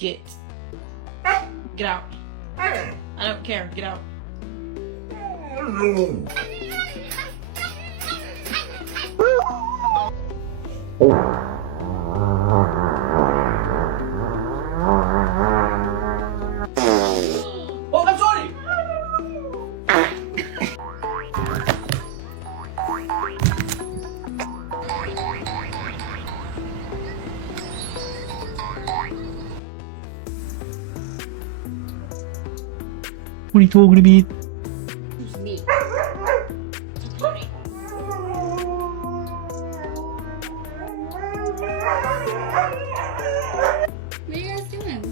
Get out. I don't care. Get out. Oh, I'm sorry. What are you talking about? Who's me? What are you guys doing?